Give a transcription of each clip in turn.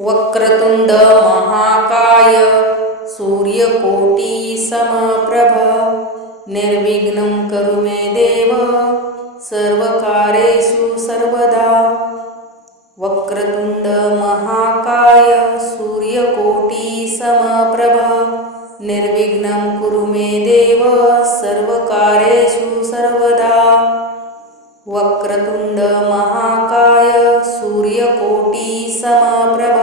वक्रतुंड महाकाय सूर्यकोटी समप्रभ निर्विघ्नं कुरु मे देव सर्वकार्येषु सर्वदा। वक्रतुंड महाकाय सूर्यकोटी समप्रभ निर्विघ्नं कुरु मे देव सर्वकार्येषु सर्वदा। वक्रतुंड महाकाय सूर्यकोटी समप्रभ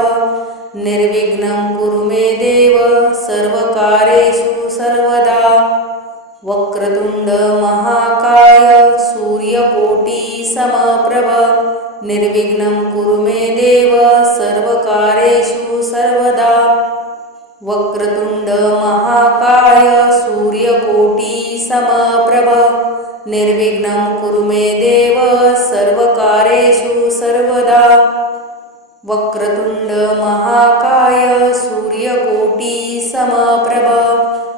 निर्विघ्नं कुरु मे देव सर्वकार्येषु सर्वदा। वक्रतुंड महाकाय सूर्यकोटी समप्रभ निर्विघ्नं कुरु मे देव सर्वकार्येषु सर्वदा। वक्रतुंड महाकाय सूर्यकोटी समप्रभ निर्विघ्नं कुरु मे देव सर्वकार्येषु सर्वदा। वक्रतुंड महाकाय सूर्यकोटी समप्रभ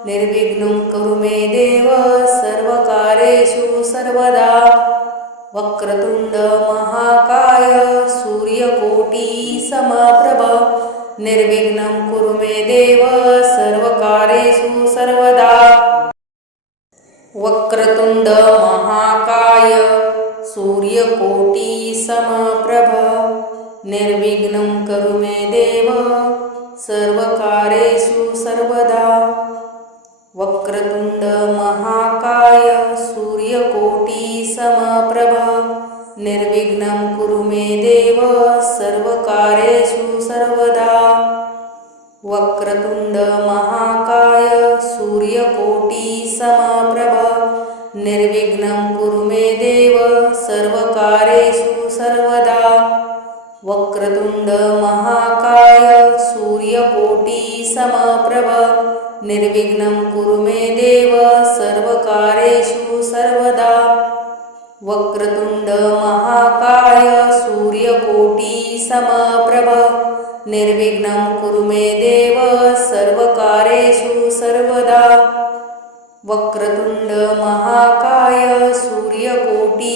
निर्विघ्नं कुरु मे देव सर्वकार्येषु सर्वदा। वक्रतुंड महाकाय सूर्यकोटी समप्रभ निर्विघ्नं कुरु मे देव सर्वकार्येषु सर्वदा। वक्रतुंड महाकाय सूर्यकोटी समप्रभ निर्विघ्नं कुरु मे देव सर्वकार्येषु सर्वदा। वक्रतुंड महाकाय सूर्यकोटी समप्रभ निर्विघ्नं कुरु मे देव सर्वकार्येषु सर्वदा। वक्रतुंड महाकाय सूर्यकोटी समप्रभ निर्विघ्नं कुरु मे देव सर्वकार्येषु सर्वदा। वक्रतुंड महाकाय सूर्यकोटी समप्रभ निर्विघ्नं कुरु मे देव सर्वकार्येषु सर्वदा। वक्रतुंड महाकाय सूर्यकोटी समप्रभ निर्विघ्नं कुरु मे देव सर्वकार्येषु सर्वदा। वक्रतुंड महाकाय सूर्यकोटी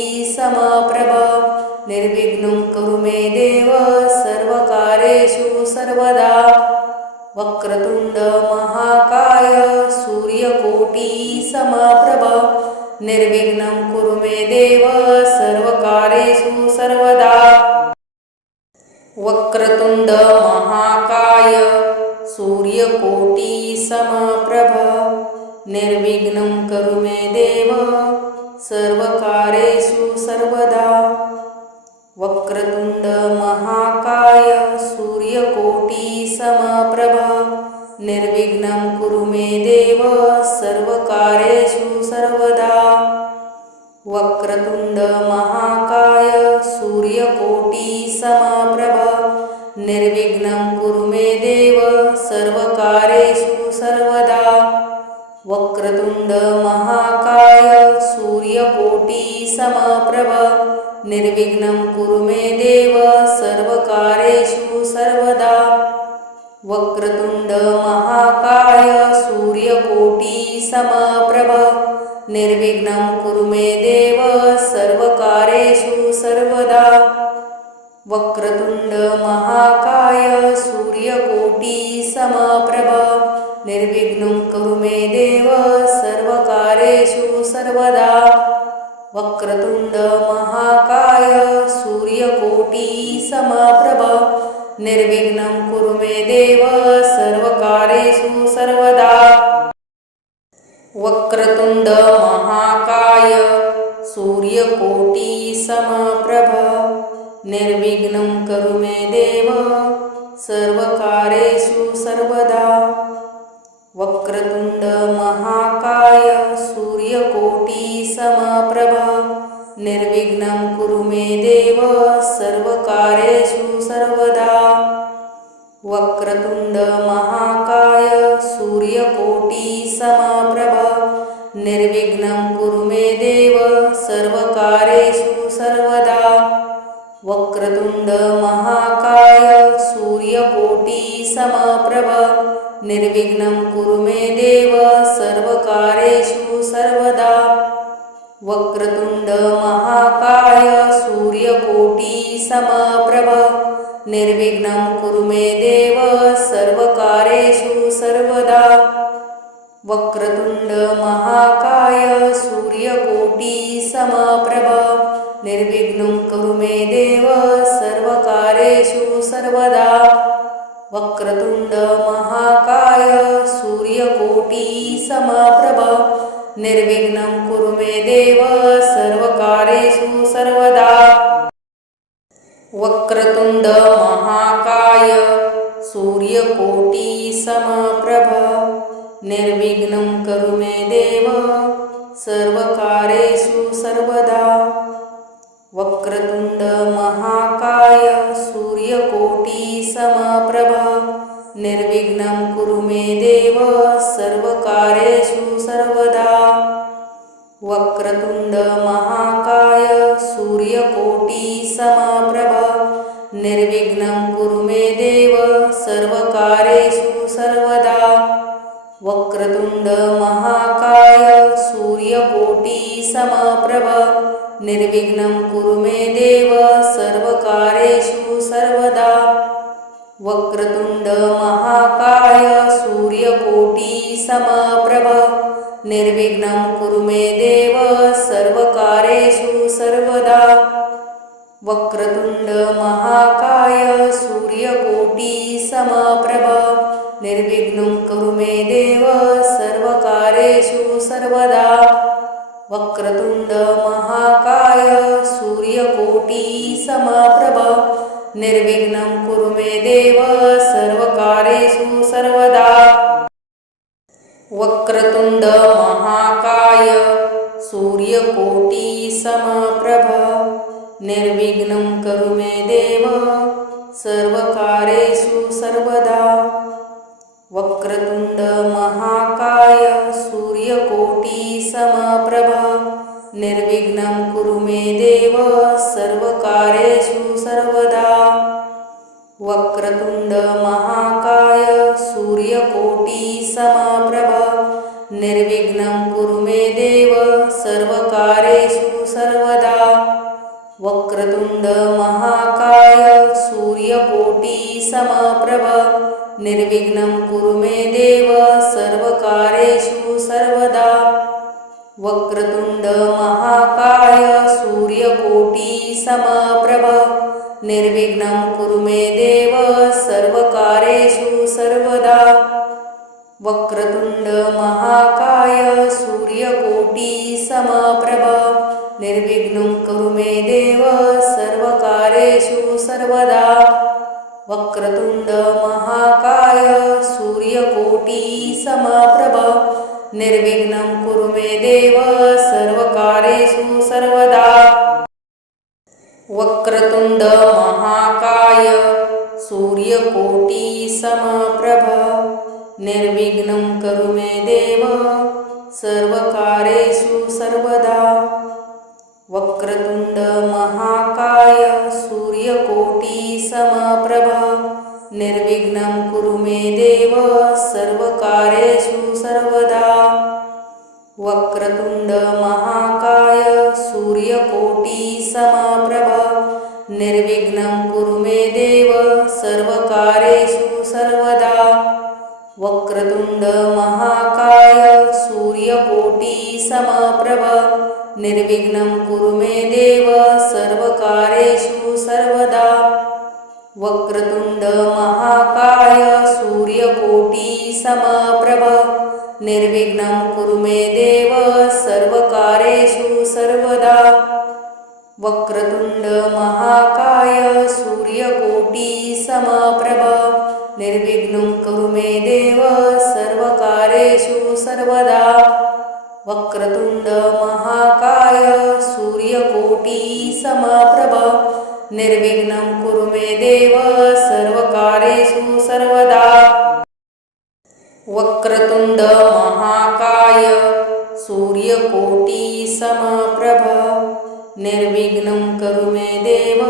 समप्रभ निर्विघ्नं कुरु मे देव सर्वकार्येषु सर्वदा। वक्रतुंड महाकाय सूर्यकोटी समप्रभ निर्विघ्नं कुरु मे देव सर्वकार्येषु सर्वदा। वक्रतुंड महाकाय सूर्यकोटी समप्रभ निर्विघ्नं कुरु मे देव सर्वकार्येषु सर्वदा। वक्रतुंड महाकाय सूर्यकोटी समप्रभ निर्विघ्नं कुरु मे देव सर्वकार्येषु सर्वदा। वक्रतुंड महाकाय सूर्यकोटी समप्रभ निर्विघ्नं कुरु मे देव सर्वकार्येषु सर्वदा। वक्रतुंड महाकाय सूर्यकोटी समप्रभ निर्विघ्नं कुरु मे देव सर्वकार्येषु सर्वदा। वक्रतुंड महाकाय सूर्यकोटी समप्रभ निर्विघ्नं कुरु मे देव सर्वकार्येषु सर्वदा। वक्रतुंड महाकाय सूर्यकोटी समप्रभ निर्विघ्नं कुरु मे देव सर्वकार्येषु सर्वदा। वक्रतुंड महाकाय सूर्यकोटी समप्रभ निर्विघ्नं कुरु मे देव सर्वकार्येषु सर्वदा। वक्रतुंड महाकाय सूर्यकोटी समप्रभ निर्विघ्नं कुरु मे देव सर्वकार्येषु सर्वदा। वक्रतुंड महाकाय सूर्यकोटी समप्रभ निर्विघ्नं कुरु मे देव सर्वकार्येषु सर्वदा। वक्रतुंड महाकाय सूर्यकोटी समप्रभ निर्विघ्नं कुरु मे देव सर्वकार्येषु सर्वदा। वक्रतुंड महाकाय सूर्यकोटी समप्रभ निर्विघ्नं कुरु मे देव सर्वकार्येषु सर्वदा। वक्रतुंड महाकाय सूर्यकोटी समप्रभ निर्विघ्नं कुरु मे देव सर्वकार्येषु सर्वदा वक्रतुंड महाकाय सूर्यकोटी समप्रभ निर्विघ्नं कुरु मे देव सर्वकार्येषु सर्वदा वक्रतुंड महाकाय सूर्यकोटी समप्रभ निर्विघ्नं कुरु मे देव सर्वकार्येषु सर्वदा वक्रतुंड महाकाय सूर्यकोटी समप्रभ निर्विघ्नं कुरु मे देव सर्वकार्येषु सर्वदा वक्रतुंड महाकाय सूर्यकोटी समप्रभ निर्विघ्नं कुरु मे देव सर्वकार्येषु सर्वदा वक्रतुंड महाकाय सूर्यकोटी समप्रभ निर्विघ्नं कुरु मे देव सर्वकार्येषु सर्वदा वक्रतुंड महाकाय सूर्यकोटी समप्रभ निर्विघ्नं कुरु मे देव सर्वकार्येषु सर्वदा वक्रतुंड महाकाय सूर्यकोटी समप्रभ निर्विघ्नं कुरु मे देव सर्वकार्येषु सर्वदा वक्रतुंड महाकाय सूर्यकोटी समप्रभ निर्विघ्नं कुरु मे देव सर्वकार्येषु सर्वदा वक्रतुंड महाकाय सूर्यकोटी समप्रभ निर्विघ्नं कुरु मे देव सर्वकार्येषु सर्वदा वक्रतुंड महाकाय सूर्यकोटी समप्रभ निर्विघ्नं कुरु मे देव सर्वकार्येषु सर्वदा वक्रतुंड महाकाय सूर्यकोटी समप्रभ निर्विघ्नं कुरु मे देव सर्वकार्येषु सर्वदा वक्रतुंड महाकाय सूर्यकोटी समप्रभ निर्विघ्नं कुरु मे देव सर्वकार्येषु सर्वदा वक्रतुंड महाकाय सूर्यकोटी समप्रभ निर्विघ्नं कुरु मे देव सर्वकार्येषु सर्वदा वक्रतुंड महाकाय सूर्यकोटी समप्रभ निर्विघ्नं कुरु मे देव सर्वकार्येषु सर्वदा वक्रतुंड महाकाय सूर्यकोटी समप्रभ निर्विघ्नं कुरु मे देव सर्वकार्येषु सर्वदा वक्रतुंड महाकाय सूर्यकोटी समप्रभ निर्विघ्नं कुरु मे देव सर्वकार्येषु सर्वदा वक्रतुंड महाकाय सूर्यकोटी समप्रभ निर्विघ्नं कुरु मे देव सर्वकार्येषु सर्वदा वक्रतुंड महाकाय सूर्यकोटी समप्रभ निर्विघ्नं कुरु मे देव सर्वकार्येषु सर्वदा वक्रतुंड महाकाय सूर्यकोटी समप्रभ निर्विघ्नं कुरु मे देव सर्वकार्येषु सर्वदा वक्रतुंड महाकाय सूर्यकोटी समप्रभ निर्विघ्नं कुरु मे देव सर्वकार्येषु सर्वदा वक्रतुंड महाकाय सूर्यकोटी समप्रभ निर्विघ्नं कुरु मे देव सर्वकार्येषु सर्वदा वक्रतुंड महाकाय सूर्यकोटी समप्रभ निर्विघ्नं कुरु मे देव सर्वकार्येषु सर्वदा वक्रतुंड महाकाय सूर्यकोटी समप्रभ निर्विघ्नं कुरु मे देव सर्वकार्येषु सर्वदा वक्रतुंड महाकाय सूर्यकोटी समप्रभ निर्विघ्नं कुरु मे देव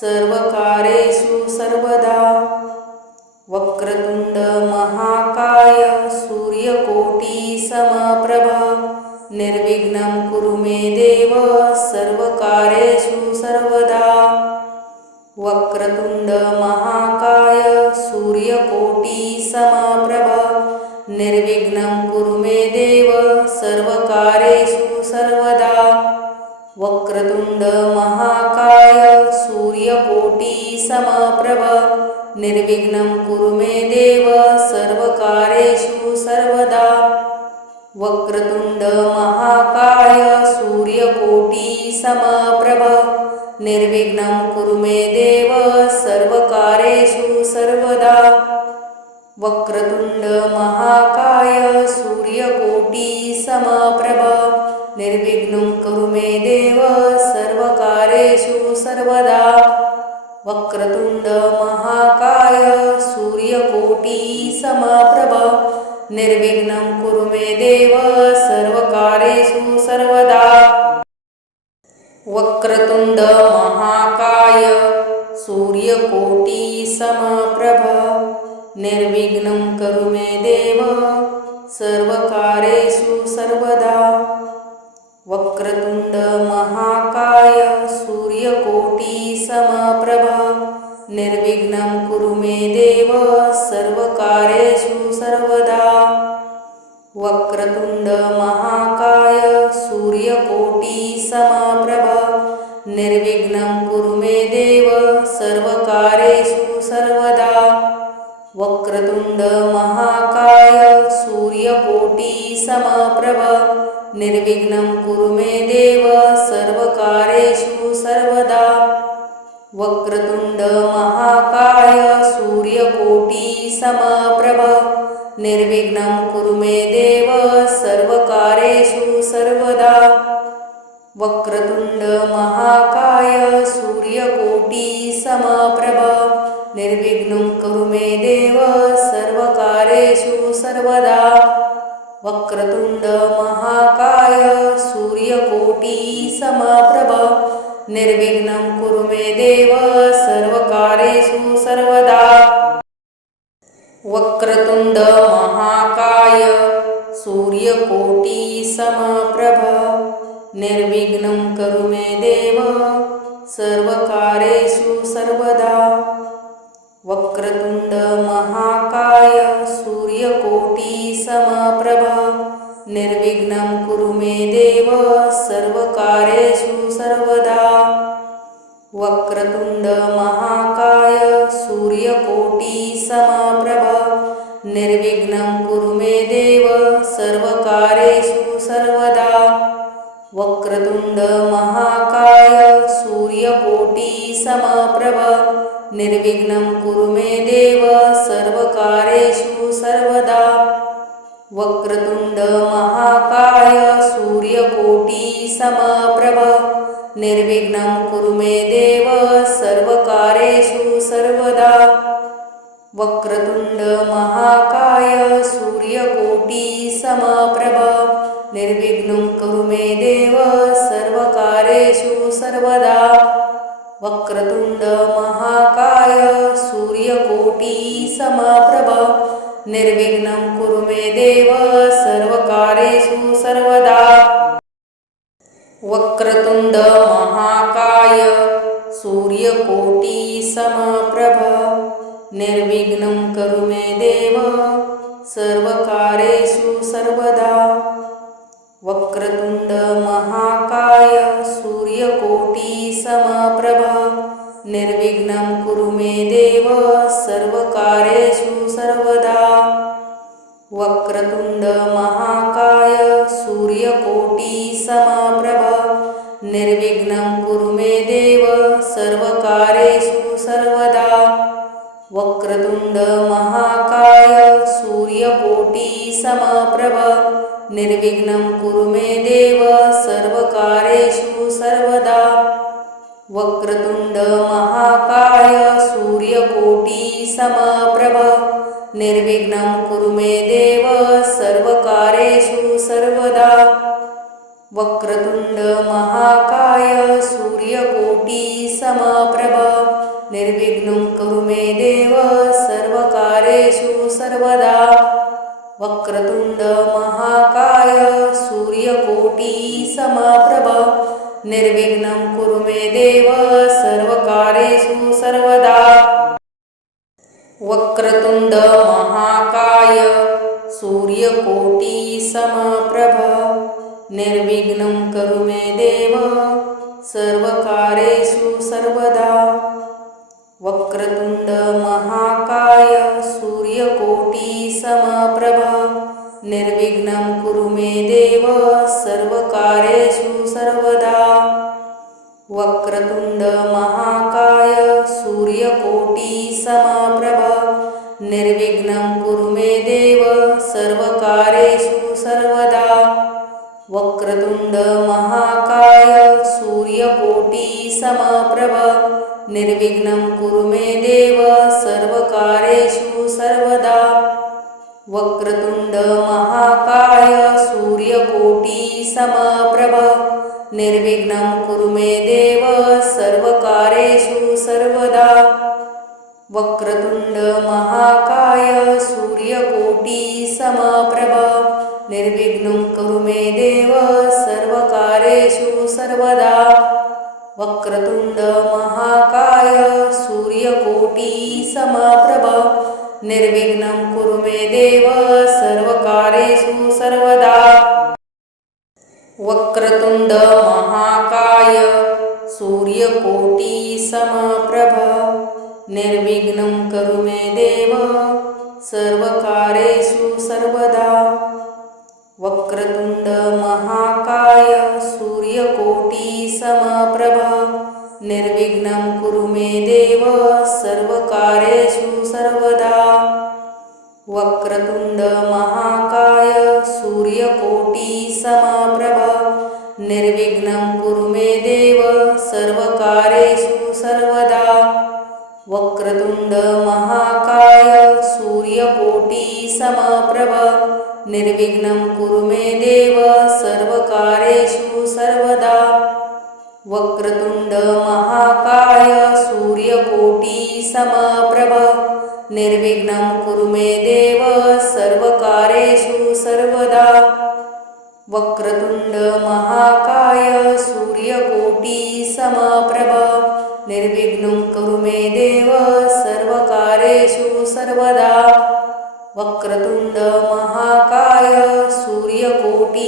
सर्वकार्येषु सर्वदा वक्रतुंड महाकाय सूर्यकोटी समप्रभ निर्विघ्नं कुरु मे देव सर्वकार्येषु सर्वदा वक्रतुंड वक्रतुंड महाकाय सूर्यकोटी समप्रभ निर्विघ्नं कुरु मे देव सर्वकार्येषु सर्वदा। वक्रतुंड महाकाय सूर्यकोटी समप्रभ निर्विघ्नं कुरु मे देव सर्वकार्येषु सर्वदा। वक्रतुंड महाकाय सूर्यकोटी समप्रभ निर्विघ्नं कुरु मे देव सर्वकार्येषु सर्वदा। वक्रतुंड महाकाय सूर्यकोटी समप्रभ निर्विघ्नं कुरु मे देव सर्वकार्येषु सर्वदा। वक्रतुंड महाकाय सूर्यकोटी समप्रभ निर्विघ्नं कुरु मे देव सर्वकार्येषु सर्वदा। वक्रतुंड महाकाय सूर्यकोटी समप्रभ निर्विघ्नं कुरु मे देव सर्वकार्येषु सर्वदा। वक्रतुंड महाकाय सूर्यकोटी समप्रभ निर्विघ्नं कुरु मे देव सर्वकार्येषु सर्वदा। वक्रतुंड महाकाय सूर्यकोटी समप्रभ निर्विघ्नं कुरु मे देव सर्वकार्येषु सर्वदा। वक्रतुंड महाकाय सूर्यकोटी समप्रभ निर्विघ्नं कुरु मे देव सर्वकार्येषु सर्वदा। वक्रतुंड महाकाय सूर्यकोटी समप्रभ निर्विघ्नं कुरु मे देव सर्वकार्येषु सर्वदा। वक्रतुंड महाकाय सूर्यकोटी समप्रभ निर्विघ्नं कुरु मे देव सर्वकार्येषु सर्वदा। वक्रतुंड महाकाय सूर्यकोटी समप्रभ निर्विघ्नं कुरु मे देव सर्वकार्येषु सर्वदा। वक्रतुंड महाकाय सूर्यकोटी समप्रभ निर्विघ्नं कुरु मे देव सर्वकार्येषु सर्वदा। वक्रतुंड महाकाय सूर्यकोटी समप्रभ निर्विघ्नं कुरु मे देव सर्वकार्येषु सर्वदा। वक्रतुंड महाकाय सूर्यकोटी समप्रभ निर्विघ्नं कुरु मे देव सर्वकार्येषु सर्वदा। वक्रतुंड महाकाय सूर्यकोटी समप्रभ निर्विघ्नं कुरु मे देव सर्वकार्येषु सर्वदा। वक्रतुंड महाकाय सूर्यकोटी समप्रभ निर्विघ्नं कुरु मे देव सर्वकार्येषु सर्वदा। वक्रतुंड महाकाय सूर्यकोटी समप्रभ निर्विघ्नं कुरु मे देव सर्वकार्येषु सर्वदा। वक्रतुंड महाकाय सूर्यकोटी समप्रभ निर्विघ्नं कुरु मे देव सर्वकार्येषु सर्वदा। वक्रतुंड महाकाय सूर्यकोटी समप्रभ निर्विघ्नं कुरु मे देव सर्वकार्येषु सर्वदा। वक्रतुंड महाकाय सूर्यकोटी समप्रभ निर्विघ्नं कुरु मे देव सर्वकार्येषु सर्वदा। वक्रतुंड महाकाय सूर्यकोटी समप्रभ निर्विघ्नं कुरु मे देव सर्वकार्येषु सर्वदा। वक्रतुंड महाकाय सूर्यकोटी समप्रभ निर्विघ्नं कुरु मे देव सर्वकार्येषु सर्वदा। वक्रतुंड महाकाय सूर्यकोटी समप्रभ निर्विघ्नं कुरु मे देव सर्वकार्येषु सर्वदा। वक्रतुंड महाकाय सूर्यकोटी समप्रभ निर्विघ्नं कुरु मे देव सर्वकार्येषु सर्वदा। वक्रतुंड महाकाय सूर्यकोटी समप्रभ निर्विघ्नं कुरु मे देव सर्वकार्येषु सर्वदा वक्रतुंड महाकाय सूर्यकोटी समप्रभ निर्विघ्नं कुरु मे देव सर्वकार्येषु सर्वदा वक्रतुंड महाकाय सूर्यकोटी समप्रभ निर्विघ्नं कुरु मे देव सर्वकार्येषु सर्वदा वक्रतुंड महाकाय सूर्यकोटी समप्रभ निर्विघ्नं कुरु मे देव सर्वकार्येषु सर्वदा वक्रतुंड महाकाय सूर्यकोटी समप्रभ निर्विघ्नं कुरु मे देव सर्वकार्येषु सर्वदा वक्रतुंड महाकाय सूर्यकोटी समप्रभ निर्विघ्नं कुरु मे देव सर्वकार्येषु सर्वदा वक्रतुंड महाकाय सूर्यकोटी समप्रभ निर्विघ्नं कुरु मे देव सर्वकार्येषु सर्वदा वक्रतुंड महाकाय सूर्यकोटी समप्रभ निर्विघ्नं कुरु मे देव सर्वकार्येषु सर्वदा वक्रतुंड महाकाय सूर्यकोटी समप्रभ निर्विघ्नं कुरु मे देव सर्वकार्येषु सर्वदा वक्रतुंड महाकाय सूर्यकोटी समप्रभ निर्विघ्नं कुरु मे देव सर्वकार्येषु सर्वदा वक्रतुंड महाकाय सूर्यकोटी समप्रभ निर्विघ्नं कुरु मे देव सर्वकार्येषु सर्वदा वक्रतुंड महाकाय सूर्यकोटी समप्रभ निर्विघ्नं कुरु मे देव सर्वकार्येषु सर्वदा वक्रतुंड महाकाय सूर्यकोटी समप्रभ निर्विघ्नं कुरु मे देव सर्वकार्येषु सर्वदा वक्रतुंड महाकाय सूर्यकोटी समप्रभ निर्विघ्नं कुरु मे देव सर्वकार्येषु सर्वदा वक्रतुंड महाकाय सूर्यकोटी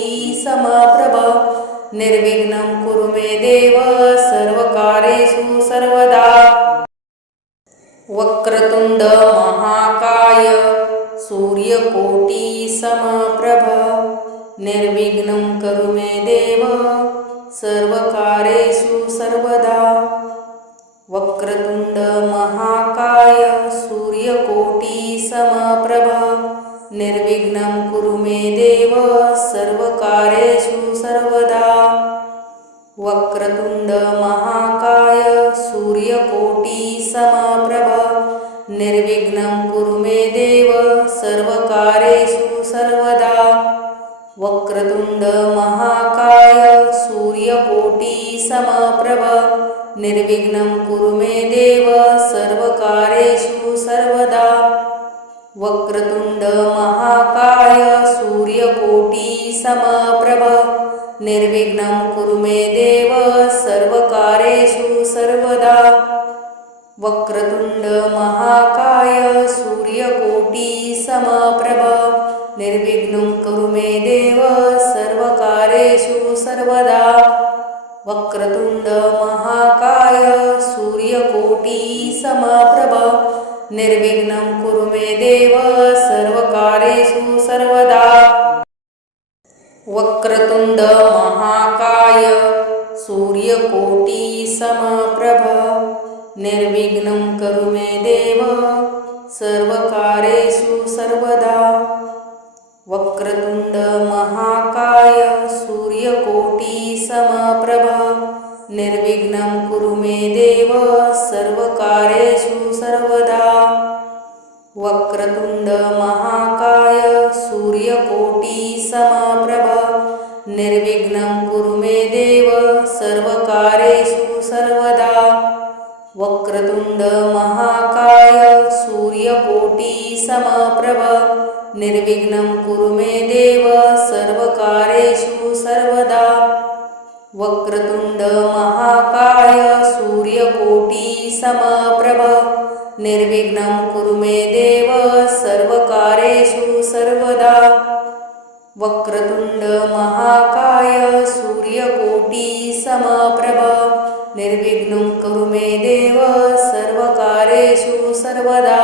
समप्रभ निर्विघ्नं कुरु मे देव सर्वकार्येषु सर्वदा वक्रतुंड महाकाय सूर्यकोटी समप्रभ निर्विघ्नं कुरु मे देव सर्वकार्येषु सर्वदा वक्रतुंड महाकाय सूर्यकोटी समप्रभ निर्विघ्नं कुरु मे देव सर्वकार्येषु सर्वदा वक्रतुंड महाकाय सूर्यकोटी समप्रभ निर्विघ्नं कुरु मे देव सर्वकार्येषु सर्वदा वक्रतुंड महाकाय सूर्यकोटी समप्रभ निर्विघ्नं कुरु मे देव सर्वकार्येषु सर्वदा वक्रतुंड महाकाय सूर्यकोटी समप्रभ निर्विघ्नं कुरु मे देव सर्वकार्येषु सर्वदा वक्रतुंड महाकाय सूर्यकोटी समप्रभ निर्विघ्नं कुरु मे देव सर्वकार्येषु सर्वदा वक्रतुंड महाकाय सूर्यकोटी समप्रभ निर्विघ्नं कुरु मे देव सर्वकार्येषु सर्वदा वक्रतुंड महाकाय सूर्यकोटी समप्रभ निर्विघ्नं कुरु मे देव सर्वकार्येषु सर्वदा वक्रतुंड महाकाय सूर्यकोटी समप्रभ निर्विघ्नं कुरु मे देव सर्वकार्येषु सर्वदा वक्रतुंड महाकाय सूर्यकोटी समप्रभ निर्विघ्नं कुरु मे देव सर्वकार्येषु सर्वदा वक्रतुंड महाकाय सूर्यकोटी समप्रभ निर्विघ्नं कुरु मे देव सर्वकार्येषु सर्वदा वक्रतुंड महाकाय सूर्यकोटी समप्रभ निर्विघ्नं कुरु मे देव सर्वकार्येषु सर्वदा वक्रतुंड महाकाय सूर्यकोटी समप्रभ निर्विघ्नं कुरु मे देव सर्वकार्येषु सर्वदा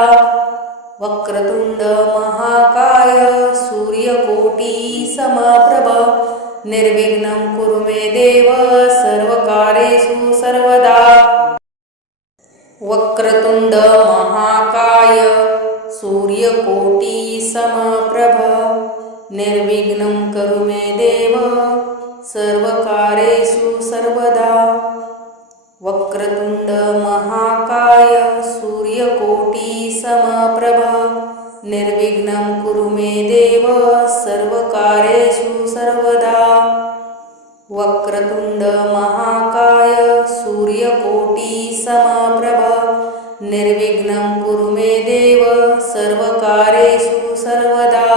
वक्रतुंड महाकाय सूर्यकोटी समप्रभ निर्विघ्नं कुरु मे देव सर्वकार्येषु सर्वदा वक्रतुंड महाकाय सूर्यकोटी समप्रभ निर्विघ्नं कुरु मे देव सर्वकार्येषु सर्वदा वक्रतुंड महाकाय सूर्यकोटी समप्रभ निर्विघ्नं कुरु मे देव सर्वकार्येषु सर्वदा वक्रतुंड महाकाय सूर्यकोटी समप्रभ निर्विघ्नं कुरु मे देव सर्वकार्येषु सर्वदा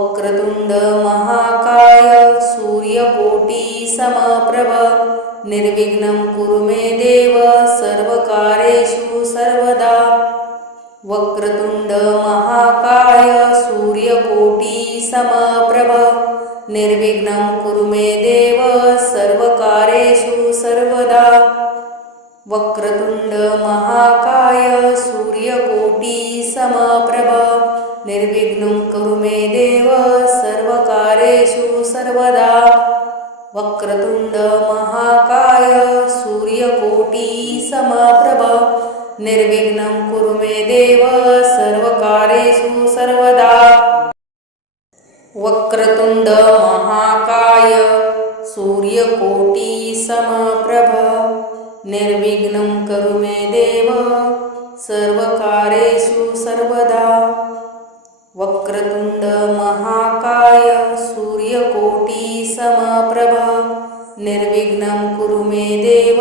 वक्रतुंड महाकाय सूर्यकोटी समप्रभ निर्विघ्नं कुरु मे देव सर्वकार्येषु सर्वदा वक्रतुंड महाकाय सूर्यकोटी समप्रभ निर्विघ्नं कुरु मे देव सर्वकार्येषु सर्वदा वक्रतुंड महाकाय सूर्यकोटी समप्रभ निर्विघ्नं कुरु मे देव सर्वकार्येषु सर्वदा वक्रतुंड महाकाय सूर्यकोटी समप्रभ निर्विघ्नं कुरु मे देव सर्वकार्येषु सर्वदा वक्रतुंड महाकाय सूर्यकोटी समप्रभ निर्विघ्नं कुरु मे देव सर्वकार्येषु सर्वदा वक्रतुंड महाकाय सूर्यकोटी समप्रभ निर्विघ्नं कुरु मे देव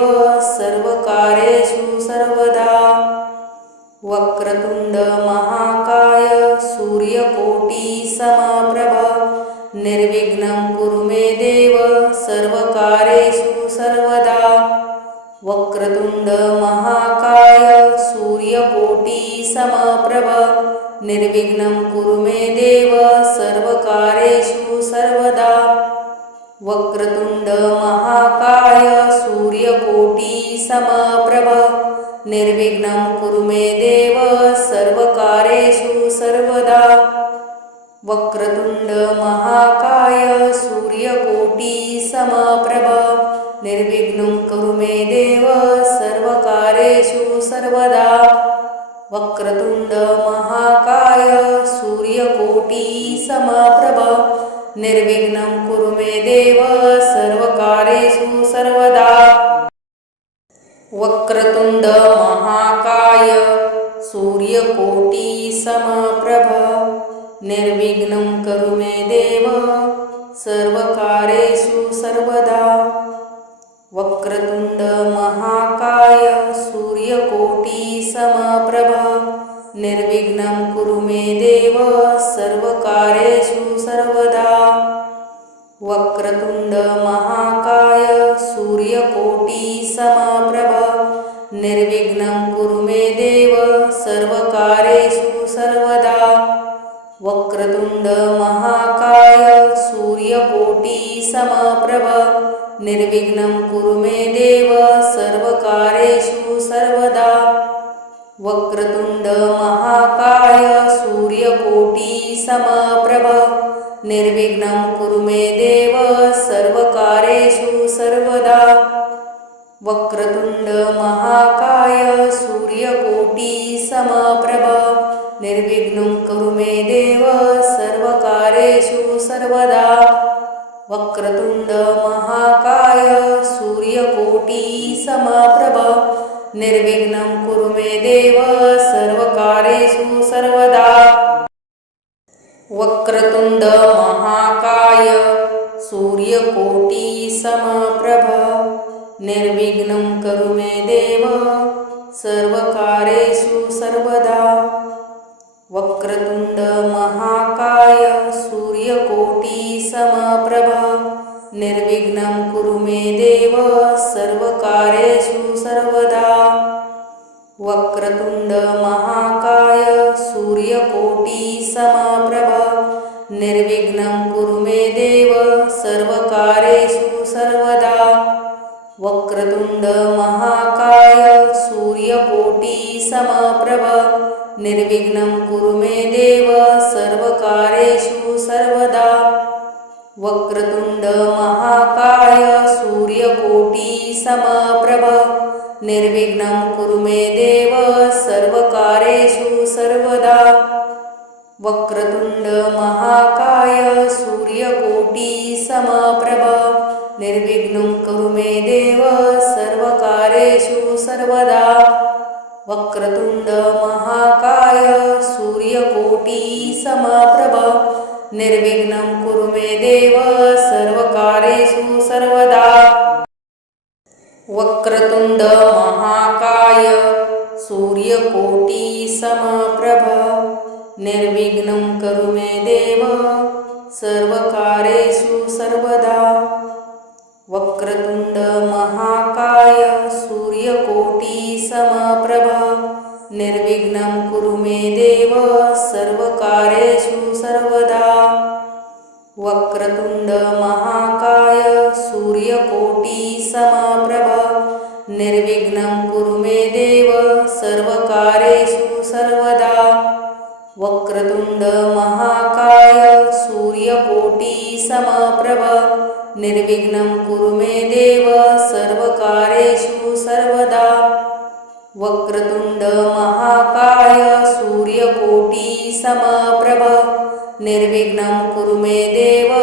सर्वकार्येषु सर्वदा वक्रतुंड महाकाय सूर्यकोटी समप्रभ निर्विघ्नं कुरु मे देव सर्वकार्येषु सर्वदा वक्रतुंड महाकाय सूर्यकोटी समप्रभ निर्विघ्नं कुरु मे देव सर्वकार्येषु सर्वदा वक्रतुंड महाकाय सूर्यकोटी समप्रभ निर्विघ्नं कुरु मे देव सर्वकार्येषु सर्वदा वक्रतुंड महाकाय सूर्यकोटी समप्रभ निर्विघ्नं कुरु मे देव सर्वकार्येषु सर्वदा वक्रतुंड महाकाय सूर्यकोटी समप्रभ निर्विघ्नं कुरु मे देव सर्वकार्येषु सर्वदा वक्रतुंड महाकाय सूर्यकोटी समप्रभ निर्विघ्नं कुरु मे देव सर्वकार्येषु सर्वदा वक्रतुंड महाकाय सूर्यकोटी समप्रभ निर्विघ्नं कुरु मे देव सर्वकार्येषु सर्वदा वक्रतुंड महाकाय सूर्यकोटी समप्रभ निर्विघ्नं कुरु मे देव सर्वकार्येषु सर्वदा वक्रतुंड महाकाय सूर्यकोटी समप्रभ निर्विघ्नं कुरु मे देव सर्वकार्येषु सर्वदा वक्रतुंड महाकाय सूर्यकोटी समप्रभ निर्विघ्नं कुरु मे देव सर्वकार्येषु सर्वदा वक्रतुंड महाकाय सूर्यकोटी समप्रभ निर्विघ्नं कुरु मे देव सर्वकार्येषु सर्वदा वक्रतुंड महाकाय सूर्यकोटी समप्रभ निर्विघ्नं कुरु मे देव सर्वकार्येषु सर्वदा वक्रतुंड महाकाय सूर्यकोटी समप्रभ निर्विघ्नं कुरु मे देव सर्वकार्येषु सर्वदा वक्रतुंड महाकाय सूर्यकोटी समप्रभ निर्विघ्नं कुरु मे वक्रतुंड महाकाय सूर्यकोटी समप्रभ निर्विघ्नं कुरु मे देव सर्वकार्येषु सर्वदा वक्रतुंड महाकाय सूर्यकोटी समप्रभ निर्विघ्नं कुरु मे देव सर्वकार्येषु सर्वदा वक्रतुंड महाकाय सूर्यकोटी समप्रभ निर्विघ्नं कुरु मे देव सर्वकार्येषु सर्वदा वक्रतुंड महाकाय सूर्यकोटी समप्रभ निर्विघ्नं कुरु मे देव सर्वकार्येषु सर्वदा वक्रतुंड महाकाय सूर्यकोटी समप्रभ निर्विघ्नं कुरु मे देव सर्वकार्येषु सर्वदा वक्रतुंड महाकाय सूर्यकोटी समप्रभ निर्विघ्नं कुरु मे देव सर्वकार्येषु सर्वदा वक्रतुंड महाकाय सूर्यकोटी समप्रभ निर्विघ्नं कुरु मे देव सर्वकार्येषु सर्वदा वक्रतुंड महाकाय सूर्यकोटी समप्रभ निर्विघ्नं कुरु मे देव सर्वकार्येषु सर्वदा वक्रतुंड महाकाय सूर्यकोटी समप्रभ निर्विघ्नं कुरु मे देव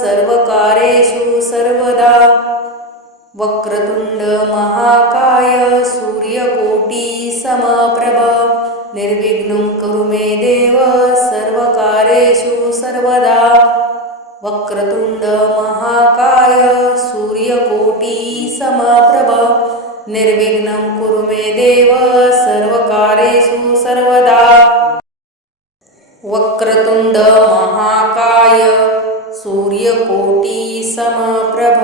सर्वकार्येषु सर्वदा वक्रतुंड महाकाय सूर्यकोटी समप्रभ निर्विघ्नं कुरु मे देव सर्वकार्येषु सर्वदा वक्रतुंड महाकाय सूर्यकोटी समप्रभ निर्विघ्नं कुरु मे देव सर्वकार्येषु सर्वदा वक्रतुंड महाकाय सूर्यकोटी समप्रभ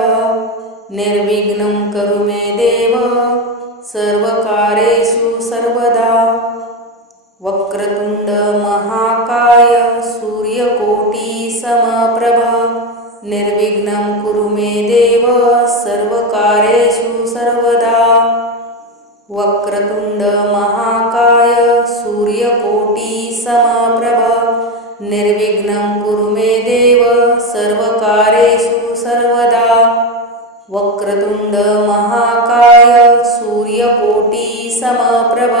निर्विघ्नं कुरु मे देव सर्वकार्येषु सर्वदा वक्रतुंड महाकाय सूर्यकोटी समप्रभ निर्विघ्नं कुरु मे देव सर्वकार्येषु सर्वदा वक्रतुंड महाकाय सूर्यकोटी समप्रभ निर्विघ्नं कुरु मे देव सर्वकार्येषु सर्वदा वक्रतुंड महाकाय सूर्यकोटी समप्रभ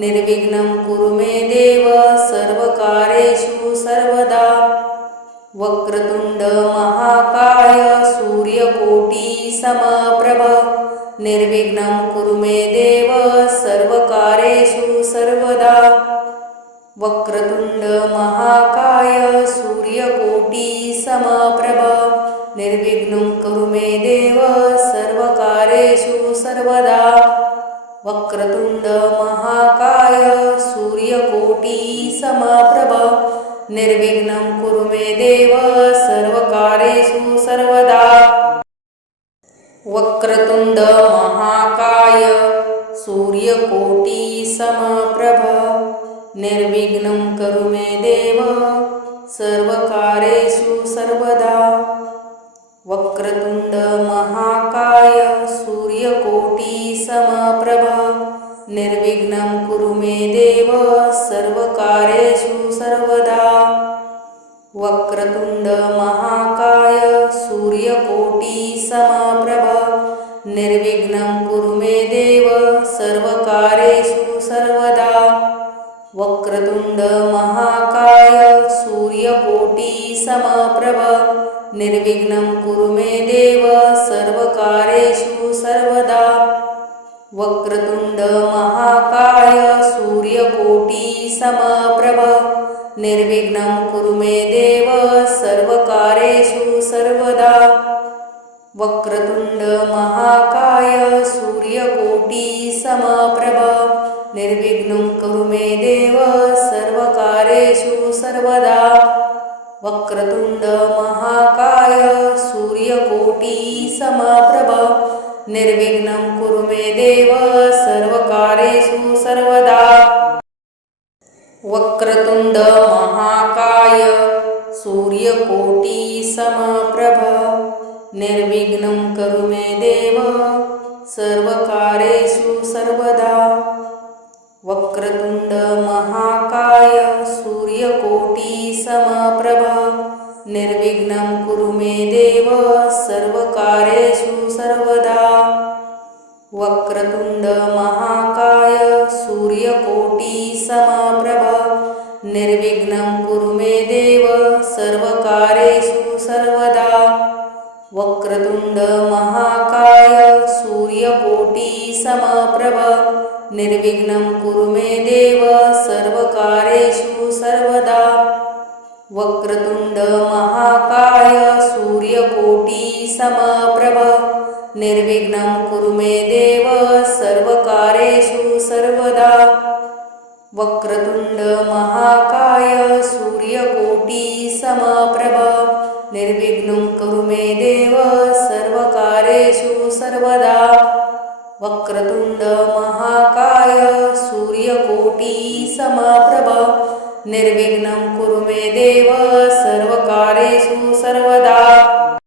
निर्विघ्नं कुरु मे देव सर्वकार्येषु सर्वदा वक्रतुंड महाकाय सूर्यकोटी समप्रभ निर्विघ्नं कुरु मे देव सर्वकार्येषु सर्वदा वक्रतुंड महाकाय सूर्यकोटी समप्रभ निर्विघ्नं कुरु मे देव सर्वकार्येषु सर्वदा वक्रतुंड महाकाय सूर्यकोटी समप्रभ निर्विघ्नं कुरु मे देव सर्वकार्येषु सर्वदा वक्रतुंड महाकाय सूर्यकोटी समप्रभ निर्विघ्नं कुरु मे देव सर्वकार्येषु सर्वदा वक्रतुंड महाकाय सूर्यकोटी समप्रभ निर्विघ्नं कुरु मे देव सर्वकार्येषु सर्वदा वक्रतुंड महाकाय सूर्यकोटी समप्रभ निर्विघ्नं कुरु मे देव सर्वकार्येषु सर्वदा वक्रतुंड महाकाय सूर्यकोटी समप्रभ निर्विघ्नं कुरु मे देव सर्वकार्येषु सर्वदा वक्रतुंड महाकाय सूर्यकोटी समप्रभ निर्विघ्नं कुरु मे देव सर्वकार्येषु सर्वदा वक्रतुंड महाकाय सूर्यकोटी समप्रभ निर्विघ्नं कुरु मे देव सर्वकार्येषु सर्वदा वक्रतुंड महाकाय सूर्यकोटी समप्रभ निर्विघ्नं कुरु मे देव सर्वकार्येषु सर्वदा वक्रतुंड महाकाय सूर्यकोटी समप्रभ निर्विघ्नं कुरु मे देव सर्वकार्येषु सर्वदा। वक्रतुंड महाकाय सूर्यकोटी समप्रभ निर्विघ्नं कुरु मे देव सर्वकार्येषु सर्वदा वक्रतुंड महाकाय सूर्यकोटी समप्रभ निर्विघ्नं कुरु मे देव सर्वकार्येषु सर्वदा वक्रतुंड महाकाय सूर्यकोटी समप्रभ निर्विघ्नं कुरु मे देव सर्वकार्येषु सर्वदा वक्रतुंड महाकाय सूर्यकोटी समप्रभ निर्विघ्नं कुरु मे देव सर्वकार्येषु सर्वदा वक्रतुंड महाकाय सूर्यकोटी समप्रभ निर्विघ्नं कुरु मे देव सर्वकार्येषु सर्वदा वक्रतुंड महाकाय सूर्यकोटी समप्रभ निर्विघ्नं कुरु मे देव सर्वकार्येषु सर्वदा वक्रतुंड महाकाय सूर्यकोटी समप्रभ निर्विघ्नं